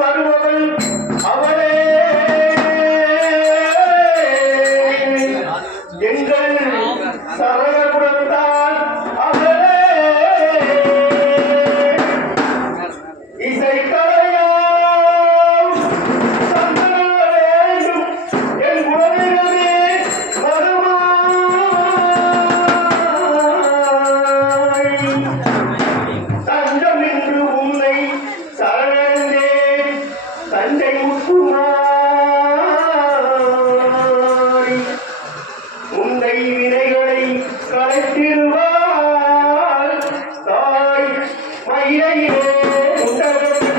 வருபவள் அவளை மயிரையிலே உண்டதற்கு